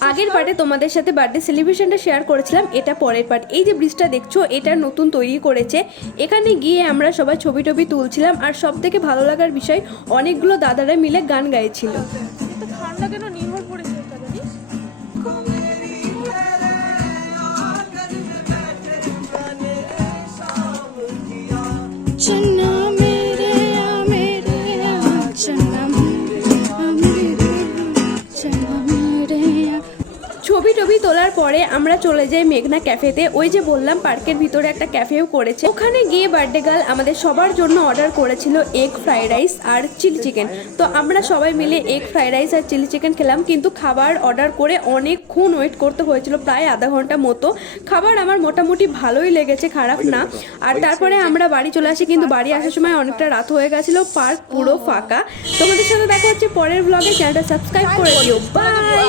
আগের পার্টে তোমাদের সাথে বার্থডে সেলিব্রেশনটা শেয়ার করেছিলাম, এটা পরের পার্ট। এই যে ব্রিজটা দেখছো, এটা নতুন তৈরি করেছে। এখানে গিয়ে আমরা সবাই ছবি টবি তুলছিলাম, আর সব থেকে ভালো লাগার বিষয় অনেকগুলো দাদারা মিলে গান গাইছিল। ঠান্ডা কেন নির্ভর পড়েছে এটা জানিস? ছবি টবি তোলার পরে আমরা চলে যাই মেঘনা ক্যাফেতে। ওই যে বললাম পার্কের ভিতরে একটা ক্যাফেও করেছে, ওখানে গিয়ে বার্থডে গার্ল আমাদের সবার জন্য অর্ডার করেছিল এগ ফ্রাইড রাইস আর চিলি চিকেন। তো আমরা সবাই মিলে এগ ফ্রাইড রাইস আর চিলি চিকেন খেলাম, কিন্তু খাবার অর্ডার করে অনেকক্ষণ ওয়েট করতে হয়েছিল, প্রায় আধা ঘন্টা মতো। খাবার আমার মোটামুটি ভালোই লেগেছে, খারাপ না। আর তারপরে আমরা বাড়ি চলে আসি, কিন্তু বাড়ি আসার সময় অনেকটা রাত হয়ে গেছিলো, পার্ক পুরো ফাঁকা। তোমাদের সাথে দেখা হচ্ছে পরের ব্লগে। চ্যানেলটা সাবস্ক্রাইব করে দিও। বাই।